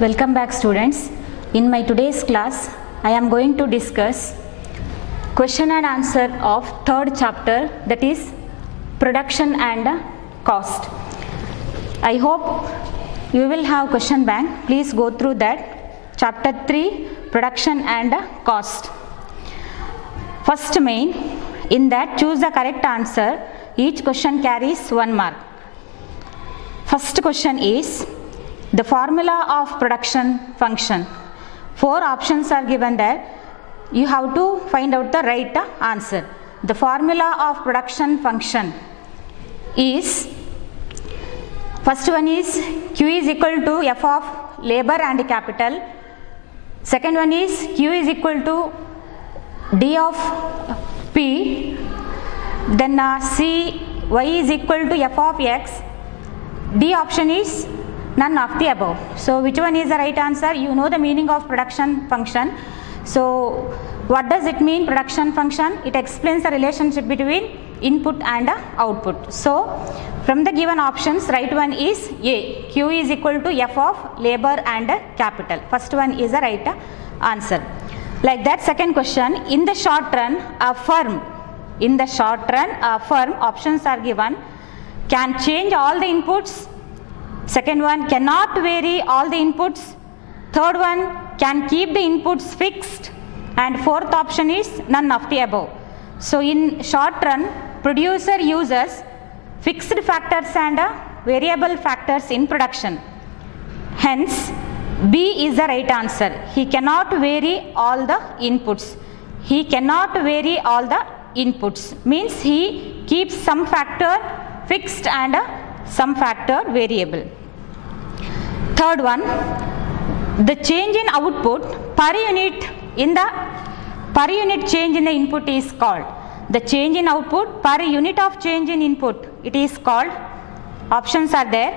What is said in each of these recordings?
Welcome back, students. In my today's class, I am going to discuss question and answer of third chapter, that is production and cost. I hope you will have question bank. Please go through that. Chapter 3, production and cost. First main, in that choose the correct answer. Each question carries 1 mark. First question is the formula of production function. 4 options are given there. You have to find out the right answer. The formula of production function is, first one is Q is equal to F of labor and capital. Second one is Q is equal to D of P. Then C, Y is equal to F of X. D option is none of the above. So which one is the right answer? You know the meaning of production function. So what does it mean, production function? It explains the relationship between input and output. So from the given options, right one is A. Q is equal to F of labor and capital. First one is the right answer. Like that, second question, in the short run, a firm, options are given, can change all the inputs. Second one, cannot vary all the inputs. Third one, can keep the inputs fixed. And fourth option is none of the above. So in short run, producer uses fixed factors and variable factors in production. Hence, B is the right answer. He cannot vary all the inputs. He cannot vary all the inputs. Means he keeps some factor fixed and some factor variable. Third one, the change in output per unit change in the input is called. The change in output per unit of change in input, it is called, options are there,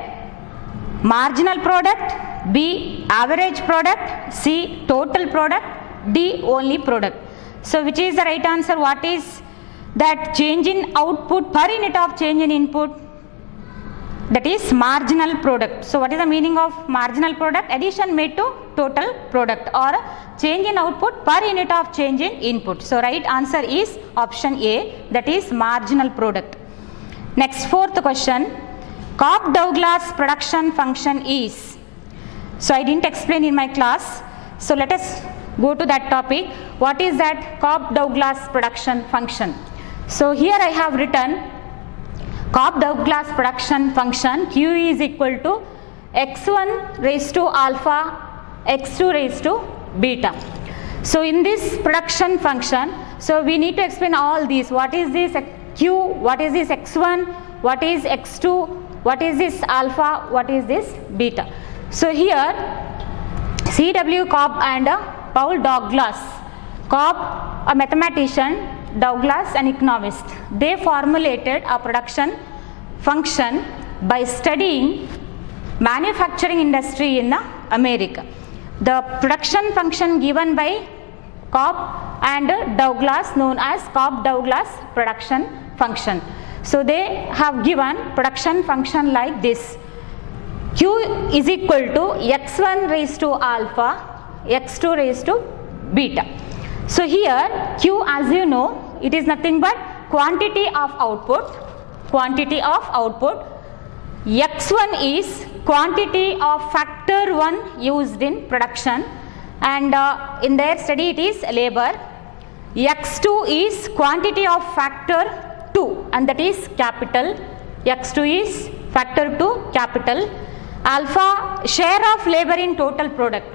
marginal product, B, average product, C, total product, D, only product. So which is the right answer? What is that change in output per unit of change in input? That is marginal product. So what is the meaning of marginal product? Addition made to total product, or change in output per unit of change in input. So right answer is option A, that is marginal product. Next, fourth question, Cobb-Douglas production function is. So I didn't explain in my class. So let us go to that topic. What is that Cobb-Douglas production function? So here I have written Cobb-Douglas production function, Q is equal to x1 raised to alpha, x2 raised to beta. So in this production function, so we need to explain all these. What is this Q? What is this x1? What is x2? What is this alpha? What is this beta? So here C.W. Cobb and Paul Douglas. Cobb, a mathematician, Douglas, an economist. They formulated a production function by studying manufacturing industry in America. The production function given by Cobb and Douglas, known as Cobb-Douglas production function. So they have given production function like this. Q is equal to x1 raised to alpha, x2 raised to beta. So here Q, as you know, it is nothing but quantity of output. X1 is quantity of factor 1 used in production, and in their study it is labor. X2 is quantity of factor 2, and that is capital. X2 is factor 2, capital. Alpha, share of labor in total product.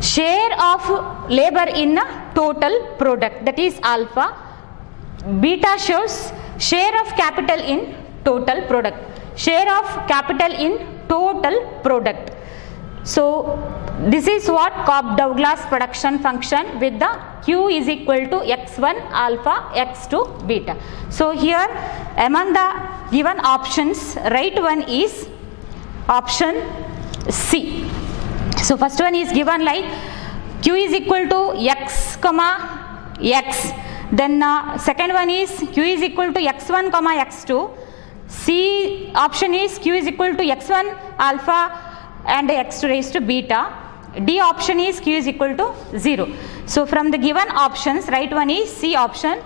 Share of labor in total product, that is alpha. Beta shows share of capital in total product. Share of capital in total product. So this is what Cobb-Douglas production function with the Q is equal to x1 alpha, x2 beta. So here among the given options, right one is option C. So first one is given like Q is equal to x comma x. Then second one is Q is equal to x1 comma x2. C option is Q is equal to x1 alpha, and x raised to beta. D option is q is equal to 0. So from the given options, right one is C option,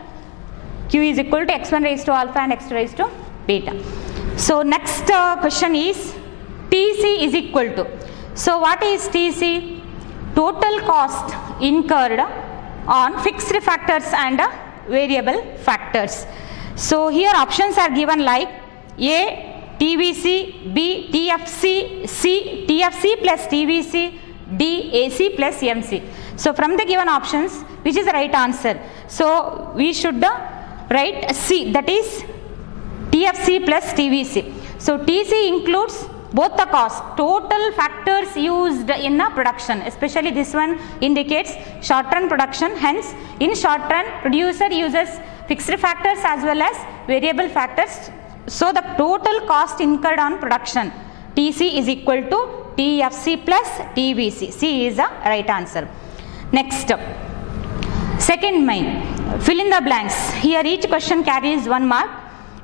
q is equal to x1 raised to alpha and x raised to beta. So next question is TC is equal to. So what is TC? Total cost incurred on fixed factors and variable factors. So here options are given like A TVC, B TFC, C TFC plus TVC, D AC plus MC. So from the given options, which is the right answer? So we should write C, that is TFC plus TVC. So TC includes both the cost, total factors used in a production, especially this one indicates short run production. Hence in short run, producer uses fixed factors as well as variable factors. So the total cost incurred on production, TC is equal to TFC plus TVC. C is the right answer. Next, second main, fill in the blanks. Here each question carries 1 mark.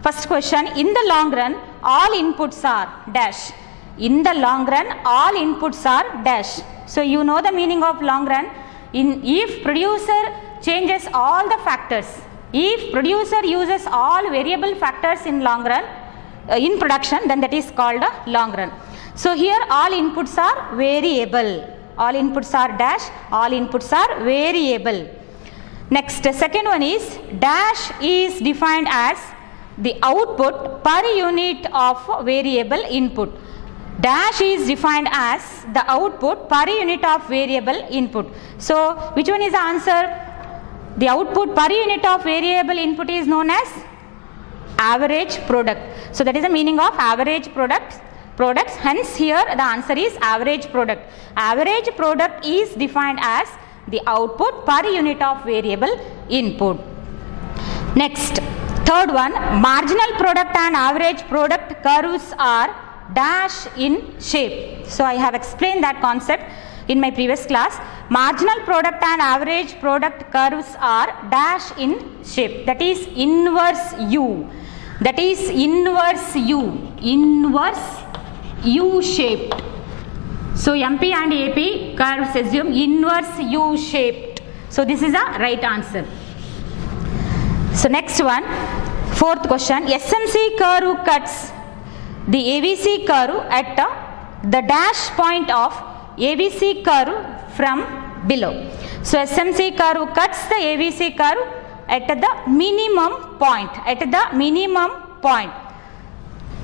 First question, in the long run all inputs are dash. In the long run all inputs are dash. So you know the meaning of long run. If producer changes all the factors, if producer uses all variable factors in long run, in production, then that is called a long run. So here all inputs are variable, all inputs are dash, all inputs are variable. Next, second one is dash is defined as the output per unit of variable input. Dash is defined as the output per unit of variable input. So which one is the answer? The output per unit of variable input is known as average product. So that is the meaning of average products. Hence here the answer is average product. Average product is defined as the output per unit of variable input. Next, third one, marginal product and average product curves are dash in shape. So I have explained that concept in my previous class. Marginal product and average product curves are dash in shape, that is inverse U. That is inverse U shaped. So MP and AP curves assume inverse U shaped. So this is the right answer. So next one, fourth question, SMC curve cuts the AVC curve at the dash point of AVC curve from below. So SMC curve cuts the AVC curve at the minimum point,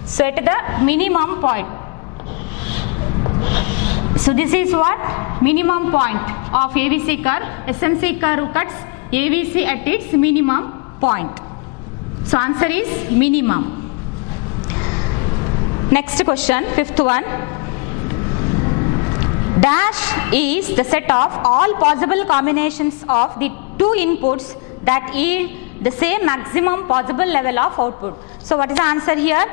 So at the minimum point. So this is what? Minimum point of AVC curve. SMC curve cuts AVC at its minimum point. So answer is minimum. Next question, fifth one. Dash is the set of all possible combinations of the two inputs that yield the same maximum possible level of output. So what is the answer here?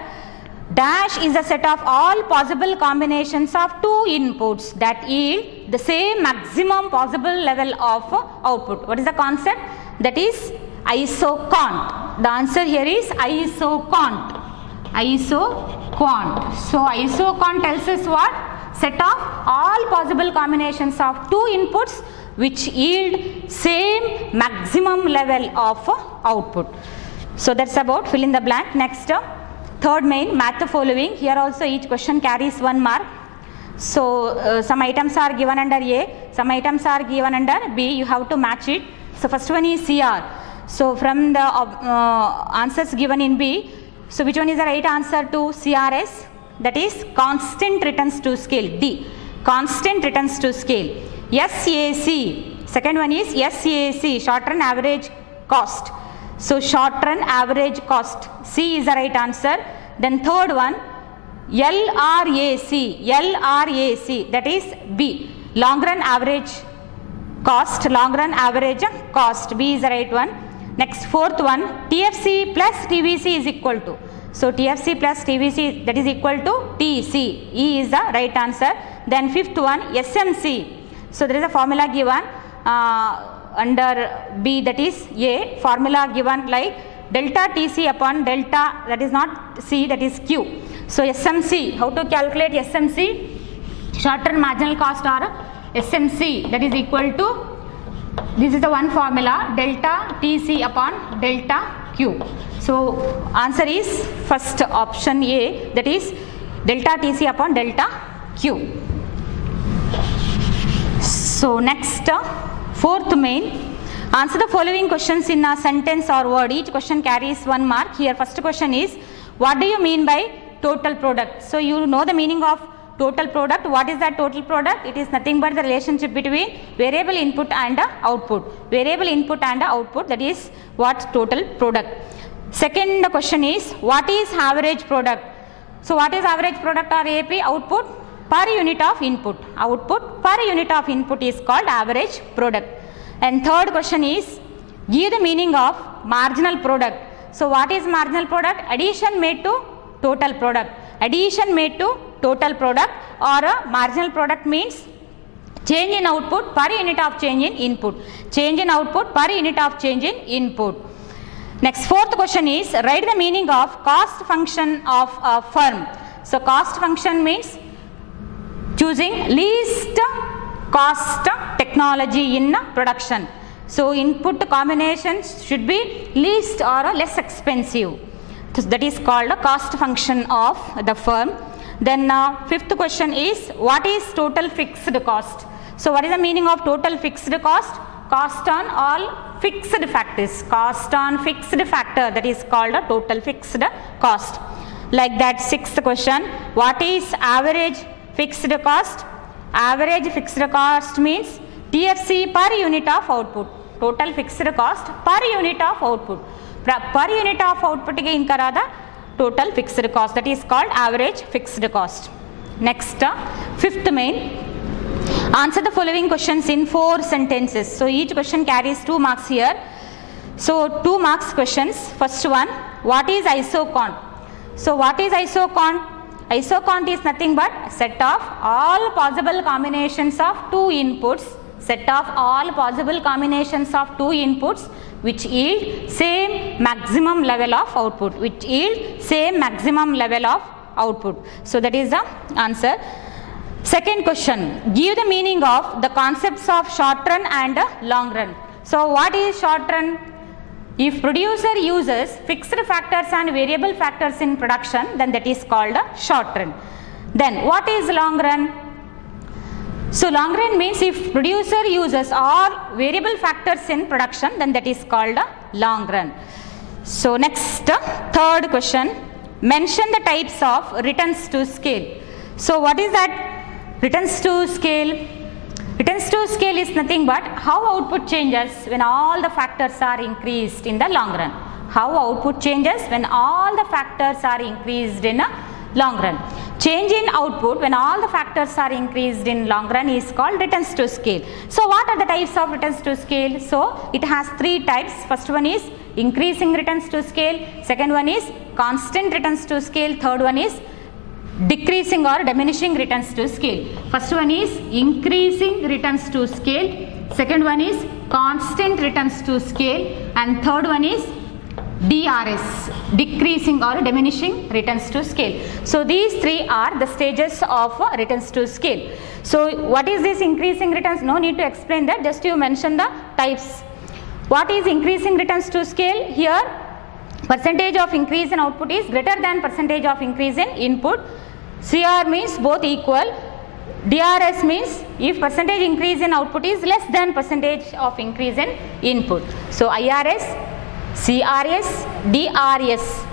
Dash is a set of all possible combinations of two inputs that yield the same maximum possible level of output. What is the concept? That is isocont. The answer here is isocont. So isocont tells us what? Set of all possible combinations of two inputs which yield same maximum level of output. So that's about fill in the blank. Next, third main, match the following. Here also each question carries 1 mark. So some items are given under A, some items are given under B. You have to match it. So first one is CR. So from the answers given in B, so which one is the right answer to CRS? That is constant returns to scale. D, constant returns to scale. SAC, second one is SAC, short run average cost. So short run average cost, C is the right answer. Then third one, LRAC, that is B, long run average cost, B is the right one. Next, fourth one, TFC plus TVC is equal to. So TFC plus TVC, that is equal to TC. E is the right answer. Then fifth one, SMC. So there is a formula given under B, that is A, formula given like delta TC upon delta, that is not C, that is Q. So SMC, how to calculate SMC? short run marginal cost or SMC, that is equal to, this is the one formula, delta TC upon delta Q. So answer is first option A, that is delta TC upon delta Q. So next, fourth main, answer the following questions in a sentence or word. Each question carries 1 mark. Here first question is, what do you mean by total product? So you know the meaning of total product. What is that total product? It is nothing but the relationship between variable input and output. Variable input and output, that is what total product. Second question is, what is average product? So what is average product or AP? Output per unit of input. Output per unit of input is called average product. And third question is, give the meaning of marginal product. So what is marginal product? Addition made to total product. Addition made to total product, or a marginal product means change in output per unit of change in input. Change in output per unit of change in input. Next, fourth question is, write the meaning of cost function of a firm. So cost function means choosing least cost technology in production. So input combinations should be least or less expensive. So that is called a cost function of the firm. Then fifth question is, what is total fixed cost? So what is the meaning of total fixed cost? Cost on all fixed factors. Cost on fixed factor, that is called a total fixed cost. Like that, sixth question, what is average fixed cost? Average fixed cost means TFC per unit of output. Total fixed cost per unit of output. Per unit of output ge inkarada total fixed cost, that is called average fixed cost. Next, fifth main, answer the following questions in 4 sentences. So each question carries 2 marks here. So 2 marks questions. First one, what is isocon? So what is isocon? Isocon is nothing but set of all possible combinations of 2 inputs. Set of all possible combinations of 2 inputs which yield same maximum level of output. Which yield same maximum level of output. So that is the answer. Second question, give the meaning of the concepts of short run and long run. So what is short run? If producer uses fixed factors and variable factors in production, then that is called a short run. Then what is long run? So long run means if producer uses all variable factors in production, then that is called a long run. So next, third question, mention the types of returns to scale. So what is that returns to scale? Returns to scale is nothing but how output changes when all the factors are increased in the long run. How output changes when all the factors are increased in a long run. Change in output when all the factors are increased in long run is called returns to scale. So what are the types of returns to scale? So it has 3 types. First one is increasing returns to scale. Second one is constant returns to scale. Third one is decreasing or diminishing returns to scale. First one is increasing returns to scale. Second one is constant returns to scale. And third one is DRS, decreasing or diminishing returns to scale. So these 3 are the stages of returns to scale. So what is this increasing returns? No need to explain that, just you mention the types. What is increasing returns to scale? Here percentage of increase in output is greater than percentage of increase in input. CR means both equal. DRS means if percentage increase in output is less than percentage of increase in input. So IRS, CRS, DRS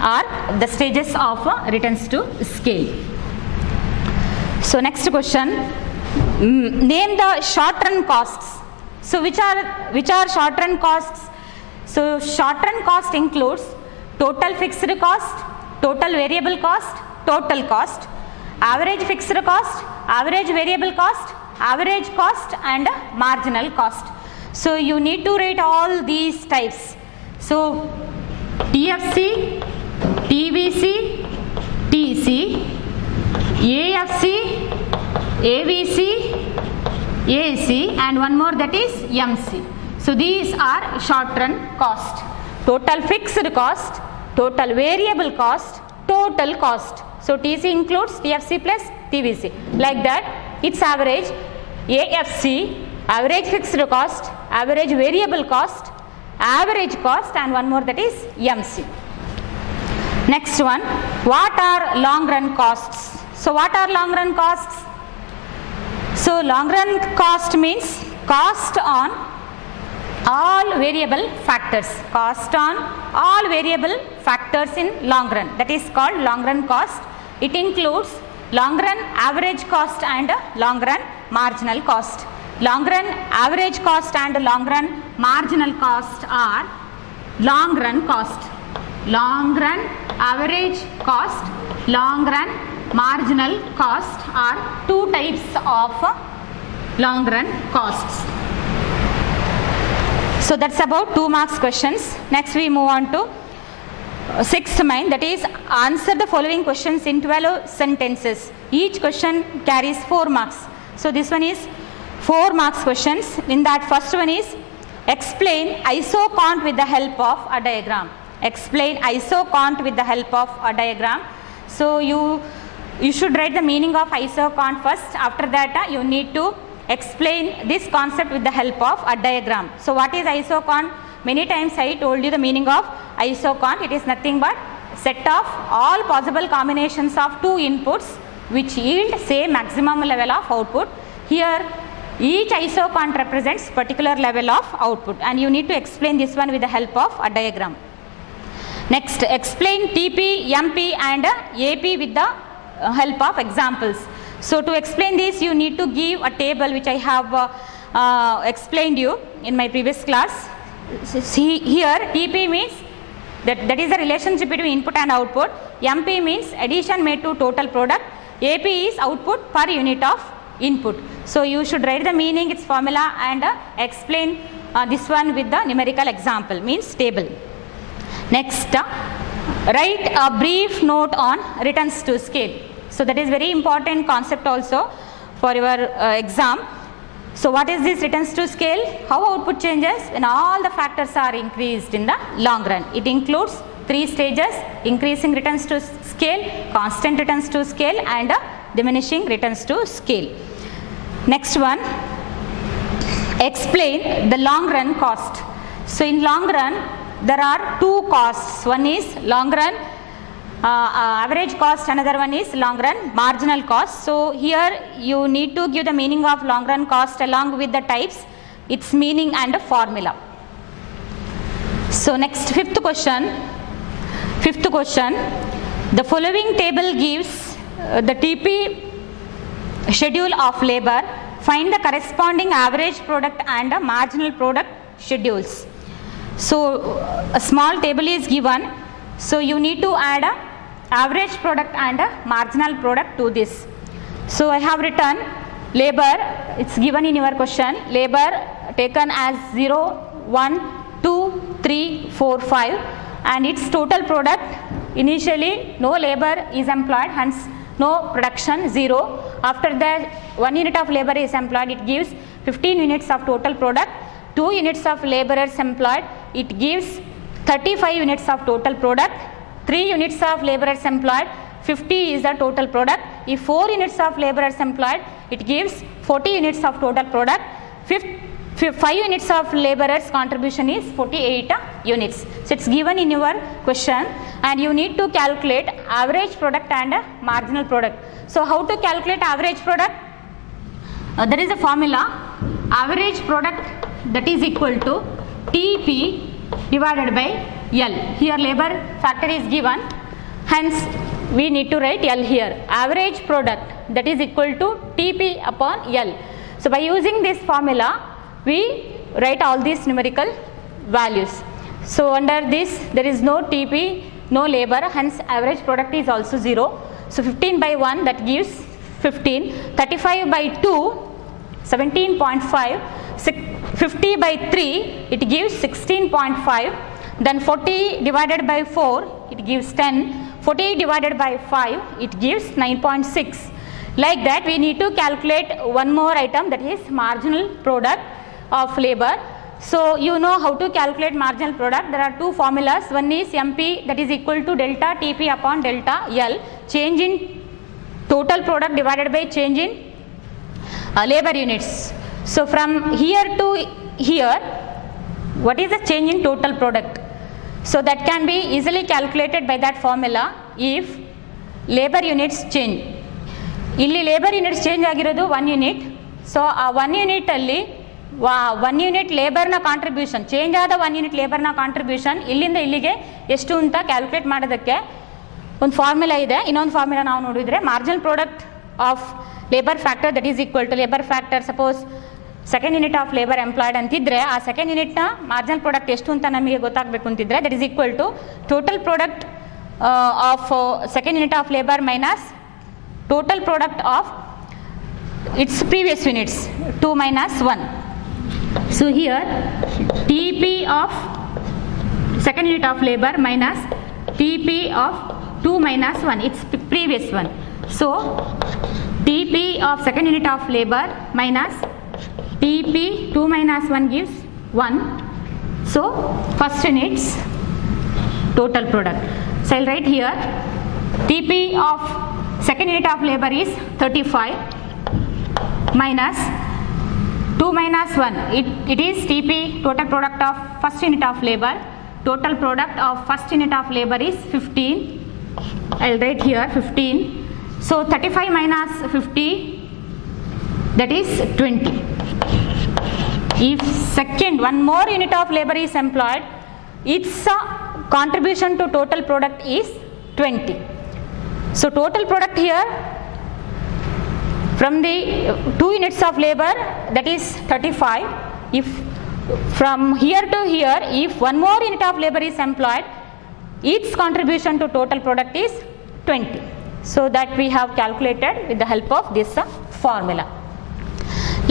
are the stages of returns to scale. So next question, name the short run costs. So which are short run costs? So short run cost includes total fixed cost, total variable cost, total cost, average fixed cost, average variable cost, average cost and marginal cost. So you need to write all these types. So TFC, TVC, TC, AFC, AVC, AC and one more, that is MC. So these are short run cost. Total fixed cost, total variable cost, total cost. So TC includes TFC plus TVC. Like that, its average AFC, average fixed cost, average variable cost, average cost, and one more, that is MC. Next one, what are long run costs? So what are long run costs? So long run cost means cost on all variable factors, cost on all variable factors in long run, that is called long run cost. It includes long run average cost and long run marginal cost. Long run average cost and long run marginal cost are long run cost. Long run average cost, long run marginal cost are two types of long run costs. So that's about 2 marks questions. Next we move on to sixth main, that is answer the following questions in 12 sentences. Each question carries 4 marks. So this one is 4 marks questions. In that, first one is explain isocont with the help of a diagram. Explain isocont with the help of a diagram. So you should write the meaning of isocont first. After that you need to explain this concept with the help of a diagram. So what is isocont? Many times I told you the meaning of isocont. It is nothing but set of all possible combinations of 2 inputs which yield same maximum level of output. Here each isocont represents particular level of output, and you need to explain this one with the help of a diagram. Next, explain TP, MP and AP with the help of examples. So to explain this, you need to give a table which I have explained you in my previous class. See here, TP means that is the relationship between input and output. MP means addition made to total product. AP is output per unit of input. So you should write the meaning, its formula, and explain this one with the numerical example, means table. Next, write a brief note on returns to scale. So that is very important concept also for your exam. So what is this returns to scale? How output changes when all the factors are increased in the long run. It includes 3 stages: increasing returns to scale, constant returns to scale, and diminishing returns to scale. Next one, explain the long run cost. So in long run there are 2 costs. One is long run average cost, another one is long run marginal cost. So here you need to give the meaning of long run cost along with the types, its meaning and a formula. So next, fifth question, the following table gives the TP schedule of labor. Find the corresponding average product and marginal product schedules. So a small table is given. So you need to add a average product and a marginal product to this. So I have written labor, it's given in your question, labor taken as 0, 1, 2, 3, 4, 5, and its total product. Initially no labor is employed, hence no production, 0. After that 1 unit of labor is employed, it gives 15 units of total product. 2 units of laborers employed, it gives 35 units of total product. 3 units of laborers employed, 50 is the total product. If 4 units of laborers employed, it gives 40 units of total product. 5 units of laborers contribution is 48 units. So it's given in your question, and you need to calculate average product and marginal product. So how to calculate average product? There is a formula, average product, that is equal to TP divided by L. Here labor factor is given, hence we need to write L here. Average product, that is equal to TP upon L. So by using this formula we write all these numerical values. So under this there is no TP, no labor, hence average product is also 0. So 15 by 1, that gives 15. 35 by 2, 17.5. 50 by 3, it gives 16.5. Then 40 divided by 4, it gives 10. 40 divided by 5, it gives 9.6. Like that we need to calculate one more item, that is marginal product of labor. So you know how to calculate marginal product. There are 2 formulas. One is MP, that is equal to delta TP upon delta L. Change in total product divided by change in labor units. So from here to here, what is the change in total product? So that can be easily calculated by that formula if labor units change. ಇಲ್ಲಿ labour units change ಆಗಿರೋದು 1 unit. So ಆ 1 ಯೂನಿಟಲ್ಲಿ 1 unit ಲೇಬರ್ನ contribution, change ಆದ 1 unit ಲೇಬರ್ನ contribution ಇಲ್ಲಿಂದ ಇಲ್ಲಿಗೆ ಎಷ್ಟು ಅಂತ calculate ಮಾಡೋದಕ್ಕೆ ಒಂದು ಫಾರ್ಮುಲಾ ಇದೆ. ಇನ್ನೊಂದು ಫಾರ್ಮುಲಾ ನಾವು ನೋಡಿದರೆ marginal product of labour factor that is equal to labour factor suppose second unit of labour employed ಅಂತಿದ್ರೆ ಆ ಸೆಕೆಂಡ್ ಯೂನಿಟ್ನ ಮಾರ್ಜಿನಲ್ ಪ್ರಾಡಕ್ಟ್ ಎಷ್ಟು ಅಂತ ನಮಗೆ ಗೊತ್ತಾಗಬೇಕು ಅಂತಿದ್ರೆ that is equal to total product of second unit of labour minus total product of its previous units 2 minus 1. So here TP of second unit of labor minus TP of 2 minus 1, its previous one. So TP of second unit of labor minus TP 2 minus 1 gives 1. So first unit's total product. So I'll write here TP of second unit of labor is 35 minus 2 minus 1. It is TP total product of first unit of labor. Total product of first unit of labor is 15. I'll write here 15. So 35 minus 50, that is 20. If second one more unit of labor is employed, its contribution to total product is 20. So total product here from the 2 units of labor, that is 35. If from here to here, if one more unit of labor is employed, its contribution to total product is 20. So that we have calculated with the help of this formula.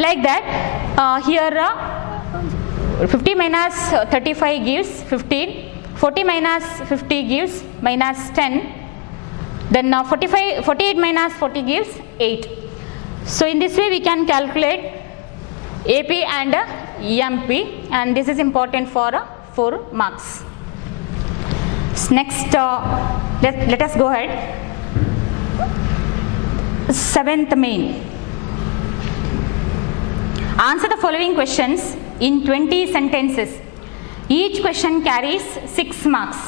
Like that, here 50 minus 35 gives 15, 40 minus 50 gives minus 10. Then 48 minus 40 gives 8. So in this way we can calculate AP and MP, and this is important for 4 marks. Next, let us go ahead. 7th main. Answer the following questions in 20 sentences. Each question carries 6 marks.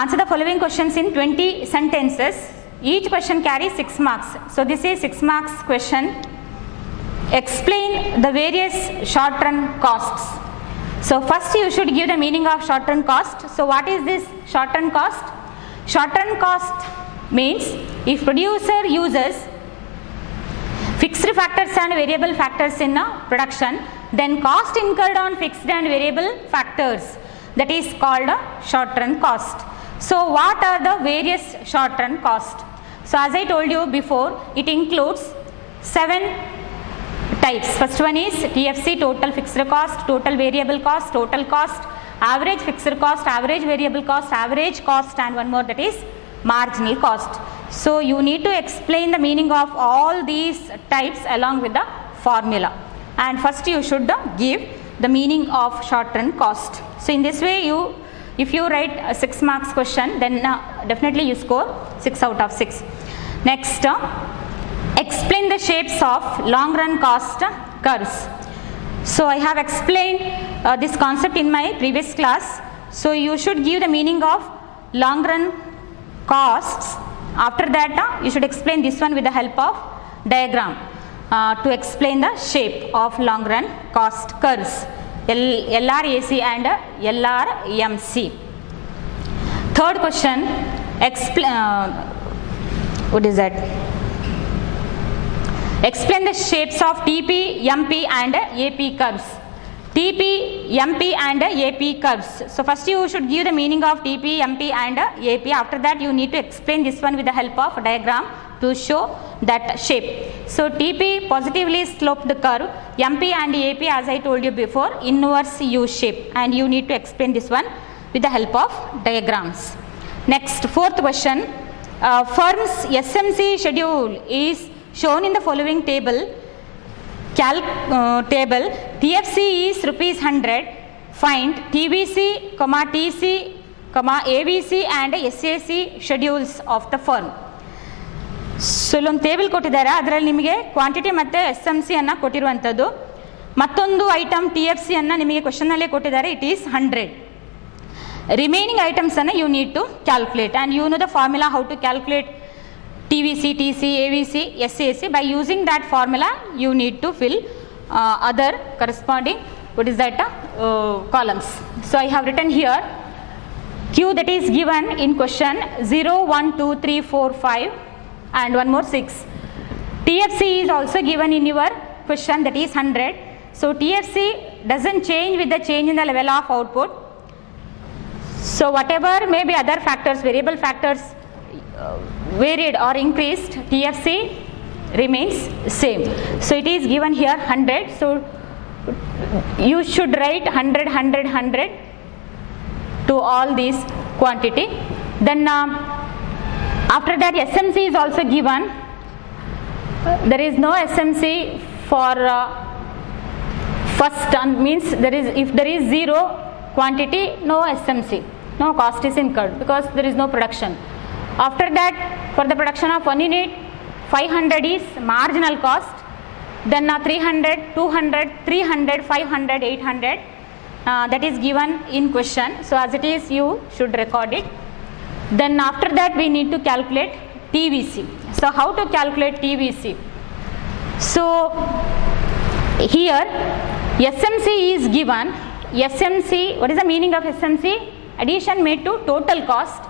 Answer the following questions in 20 sentences. Each question carries 6 marks. So this is 6 marks question. Explain the various short run costs. So first you should give the meaning of short run cost. So what is this short run cost? Short run cost means if producer uses fixed factors and variable factors in production, then cost incurred on fixed and variable factors, that is called short run cost. So what are the various short run cost? So as I told you before, it includes 7 types. First one is TFC, total fixed cost, total variable cost, total cost, average fixed cost, average variable cost, average cost, and one more, that is marginal cost. So you need to explain the meaning of all these types along with the formula. And first you should give the meaning of short run cost. So in this way if you write a 6 marks question, then definitely you score 6 out of 6. Next, explain the shapes of long run cost curves. So I have explained this concept in my previous class. So you should give the meaning of long run costs. After that you should explain this one with the help of diagram to explain the shape of long run cost curves. LRAC and LRMC. Third question, what is that? Explain the shapes of TP, MP and AP curves. TP, MP and AP curves. So first you should give the meaning of TP, MP and AP. After that you need to explain this one with the help of diagram to show that shape. So TP, positively sloped curve. MP and AP, as I told you before, inverse U shape, and you need to explain this one with the help of diagrams. Next, 4th question, firm's SMC schedule is shown in the following table. Table TFC is rupees 100. Find TBC, TC, AVC and SAC schedules of the firm. So ಇಲ್ಲೊಂದು table ಕೊಟ್ಟಿದ್ದಾರೆ, ಅದರಲ್ಲಿ ನಿಮಗೆ quantity ಮತ್ತು S M C ಅನ್ನು ಕೊಟ್ಟಿರುವಂಥದ್ದು. ಮತ್ತೊಂದು item T F C ಅನ್ನು ನಿಮಗೆ ಕ್ವಶನಲ್ಲೇ ಕೊಟ್ಟಿದ್ದಾರೆ, ಇಟ್ ಈಸ್ 100. ರಿಮೈನಿಂಗ್ ಐಟಮ್ಸನ್ನು you need to calculate and you know the formula how to calculate T V C, T C, A V C, S C, S C. By using that formula you need to fill other corresponding columns. So I have written here Q that is given in question 0, 1, 2, 3, 4, 5 and one more 6. TFC is also given in your question, that is 100. So TFC doesn't change with the change in the level of output. So whatever may be other factors, variable factors varied or increased, TFC remains same. So it is given here 100. So you should write 100, 100, 100 to all these quantity. Then after that SMC is also given. There is no SMC for first means there is, if there is 0 quantity, no SMC, no cost is incurred because there is no production. After that, for the production of 1 unit, 500 is marginal cost. Then 300, 200, 300, 500, 800 that is given in question. So as it is, you should record it. Then after that we need to calculate TVC. So how to calculate TVC? So here SMC is given. SMC, what is the meaning of SMC? Addition made to total cost.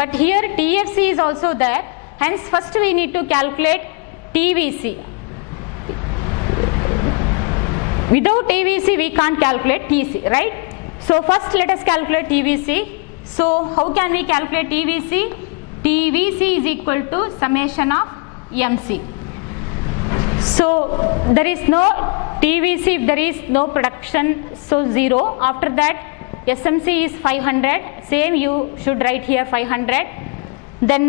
But here TFC is also there. Hence first we need to calculate TVC. Without TVC we can't calculate TC, right? So first let us calculate TVC. So how can we calculate TVC? TVC is equal to summation of MC. So there is no TVC if there is no production, so 0. After that SMC is 500, same you should write here 500. Then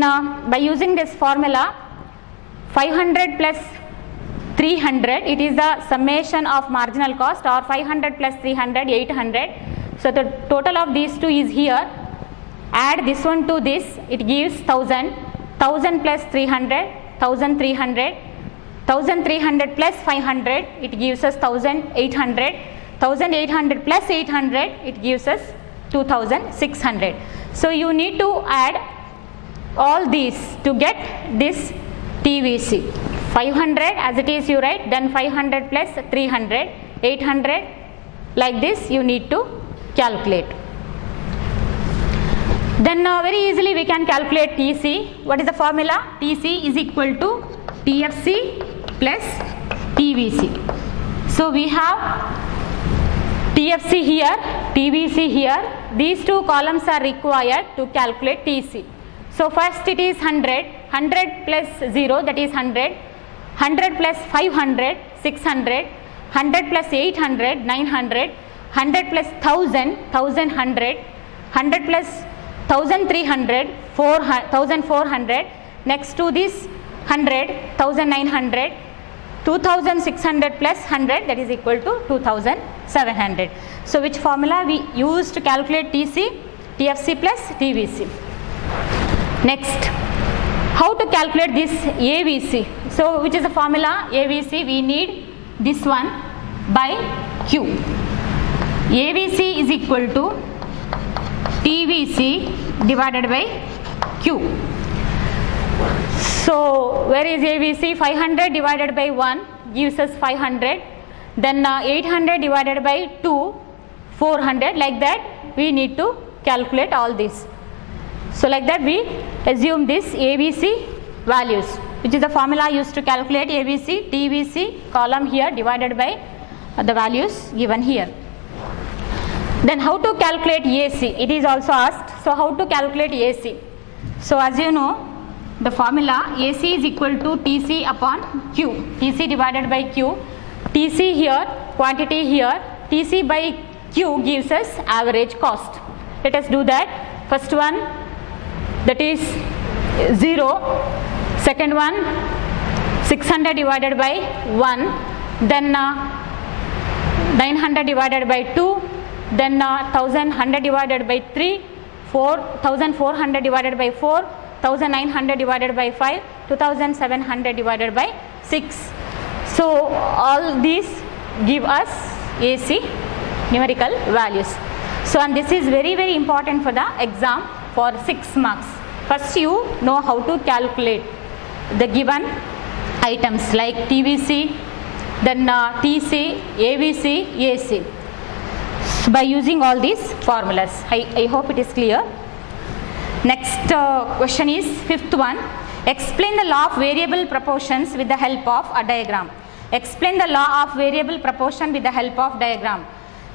by using this formula 500 plus 300, it is the summation of marginal cost, or 500 plus 300, 800. So the total of these two is here. Add this one to this, it gives 1000. 1000 plus 300, 1300. 1300 plus 500, it gives us 1800. 1800 plus 800, it gives us 2600. So you need to add all these to get this TVC. 500 as it is you write, then 500 plus 300, 800, like this you need to calculate. Then very easily we can calculate TC. What is the formula? TC is equal to TFC plus TVC. So we have TFC here, TVC here. These two columns are required to calculate TC. So first it is 100, 100 plus 0, that is 100, 100 plus 500, 600, 100 plus 800, 900, 100 plus 1000, 1100, 100 plus 1300, 1400, next to this 100, 1900, 2600 plus 100, that is equal to 2700. So which formula we use to calculate TC? TFC plus TVC. Next, how to calculate this AVC? So which is the formula? AVC, we need this one by Q. AVC is equal to TVC divided by Q. So where is AVC? 500 divided by 1 gives us 500. Then 800 divided by 2, 400. Like that we need to calculate all this. So like that we assume this AVC values, which is the formula used to calculate AVC. TVC column here divided by the values given here. Then how to calculate AC? It is also asked. So how to calculate AC? So as you know, the formula AC is equal to TC upon Q. TC divided by Q. TC here, quantity here. TC by Q gives us average cost. Let us do that. First one, that is 0. Second one, 600 divided by 1. Then 900 divided by 2. Then 1100 divided by 3. 1400 divided by 4. 1900 divided by 5, 2700 divided by 6. So all these give us AC numerical values. So and this is very very important for the exam for 6 marks. First you know how to calculate the given items like TVC, then TC, AVC, AC by using all these formulas. I hope it is clear. Next question is 5th one. Explain the law of variable proportions with the help of a diagram. Explain the law of variable proportion with the help of diagram.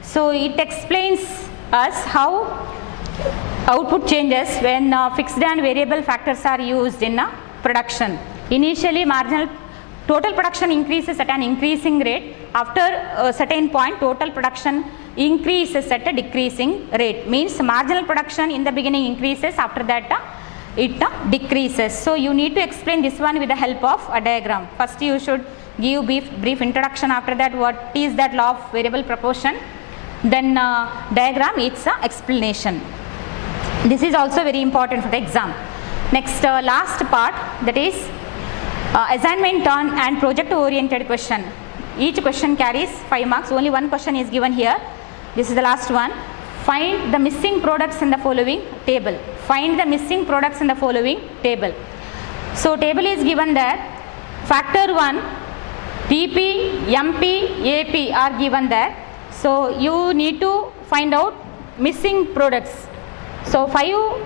So it explains us how output changes when fixed and variable factors are used in production. Initially marginal total production increases at an increasing rate. After a certain point total production increases at a decreasing rate. Means marginal production in the beginning increases, after that it decreases. So you need to explain this one with the help of a diagram. First you should give brief introduction, after that what is that law of variable proportion, then diagram its explanation. This is also very important for the exam. Next last part, that is assignment on and project oriented question. Each question carries 5 marks. Only one question is given here. This is the last one. Find the missing products in the following table. Find the missing products in the following table. So table is given there. Factor 1, TP, MP, AP are given there. So you need to find out missing products. So 5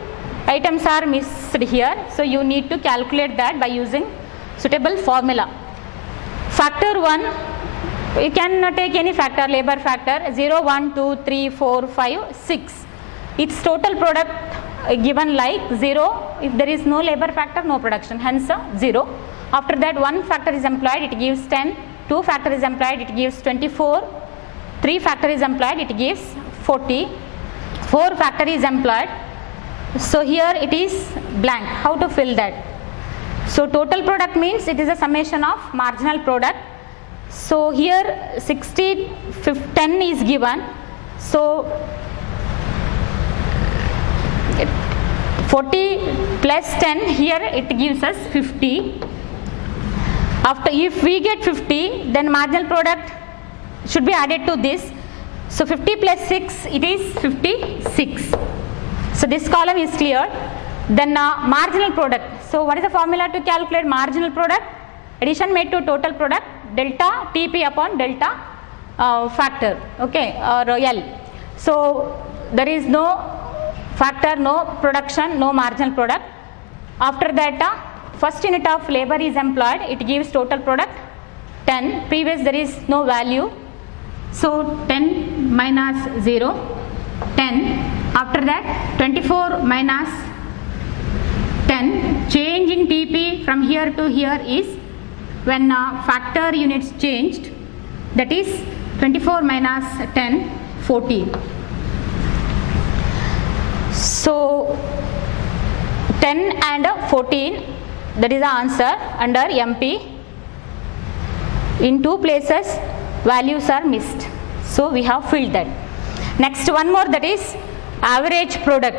items are missed here. So you need to calculate that by using suitable formula. Factor 1, you can take any factor, labor factor 0, 1, 2, 3, 4, 5, 6. Its total product given like 0. If there is no labor factor, no production, hence 0. After that 1 factor is employed, it gives 10. 2 factor is employed, it gives 24. 3 factor is employed, it gives 40. 4 factor is employed. So here it is blank. How to fill that? So total product means it is a summation of marginal product. So here 60, 10 is given. So 40 plus 10, here it gives us 50. After if we get 50, then marginal product should be added to this. So 50 plus 6, it is 56. So this column is clear. Then marginal product. So what is the formula to calculate marginal product? Addition made to total product, delta TP upon delta factor, okay, or L. So there is no factor, no production, no marginal product. After that first unit of labor is employed, it gives total product 10. Previous there is no value. So 10 minus 0, 10. After that 24 minus 10. Change in TP from here to here is when factor units changed, that is 24 minus 10, 14. So 10 and 14, that is the answer under MP. In 2 places values are missed. So we have filled that. Next one more, that is average product.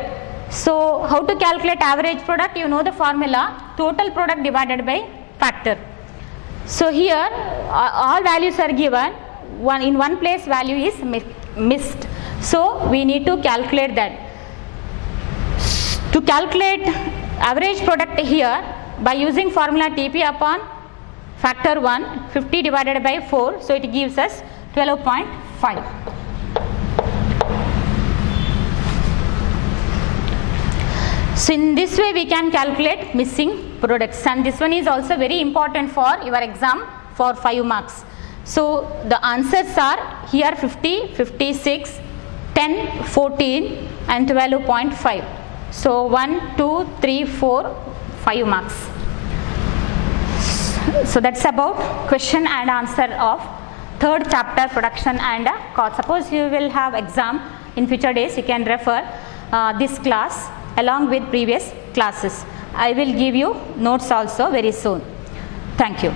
So how to calculate average product? You know the formula, total product divided by factor. So here all values are given, in one place value is missed. So we need to calculate that. To calculate average product here by using formula TP upon factor 1, 50 divided by 4, so it gives us 12.5. So in this way we can calculate missing products, and this one is also very important for your exam for 5 marks. So the answers are here 50, 56, 10, 14 and 12.5. So 1, 2, 3, 4, 5 marks. So that's about question and answer of 3rd chapter production and cost. Suppose you will have exam in future days, you can refer this class along with previous classes. I will give you notes also very soon. Thank you.